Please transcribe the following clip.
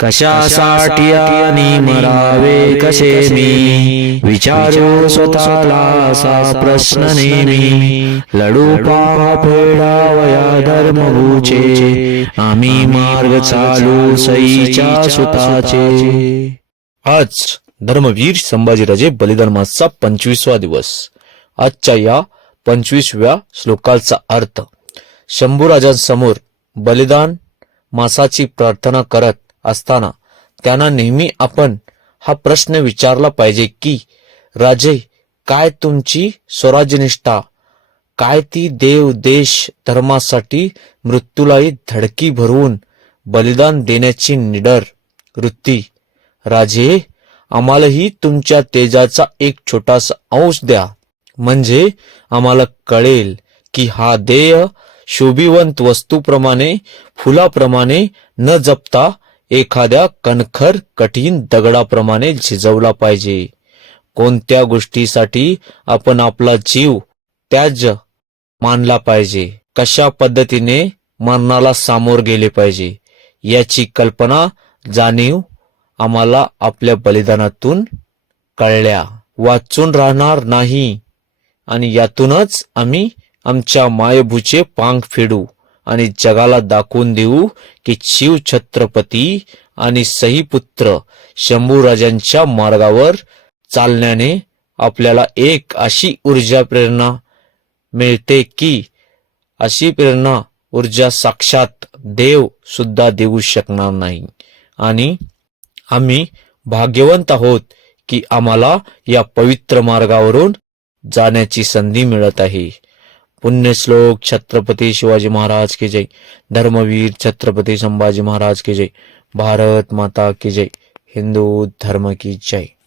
कशासाठी आणि मरावे कसे मी? विचारू स्वतःला असा प्रश्न नेहमी. लढू पा फेडावया धर्मभूचे. आम्ही मार्ग चालू सईच्या सुताचे. आज धर्मवीर संभाजीराजे बलिदान मासचा पंचवीसवा दिवस. आजच्या या पंचवीसव्या श्लोकाचा अर्थ. शंभूराजांसमोर बलिदान मासाची प्रार्थना करत असताना त्यांना नेहमी आपण हा प्रश्न विचारला पाहिजे की राजे काय तुमची स्वराज्यनिष्ठा? काय ती देव देश धर्मासाठी मृत्यूलाही धडकी भरवून बलिदान देण्याची निडर वृत्ती? राजे आम्हालाही तुमच्या तेजाचा एक छोटासा अंश द्या. म्हणजे आम्हाला कळेल की हा देय शोभिवंत वस्तूप्रमाणे फुलाप्रमाणे न जपता एखाद्या कणखर कठीण दगडाप्रमाणे झिजवला पाहिजे. कोणत्या गोष्टीसाठी आपण आपला जीव त्याज मानला पाहिजे? कशा पद्धतीने मरणाला सामोर गेले पाहिजे? याची कल्पना जाणीव आम्हाला आपल्या बलिदानातून कळल्या. वाचून राहणार नाही. आणि यातूनच आम्ही आमच्या मायभूचे पांग फेडू. आणि जगाला दाखवून देऊ की शिव छत्रपती आणि सहीपुत्र शंभूराजांच्या मार्गावर चालण्याने आपल्याला एक अशी ऊर्जा प्रेरणा मिळते की अशी प्रेरणा ऊर्जा साक्षात देव सुद्धा देऊ शकणार नाही. आणि आम्ही भाग्यवंत आहोत की आम्हाला या पवित्र मार्गावरून जाण्याची संधी मिळत आहे. पुण्यश्लोक छत्रपती शिवाजी महाराज की जय. धर्मवीर छत्रपती संभाजी महाराज की जय. भारत माता की जय. हिंदू धर्म की जय.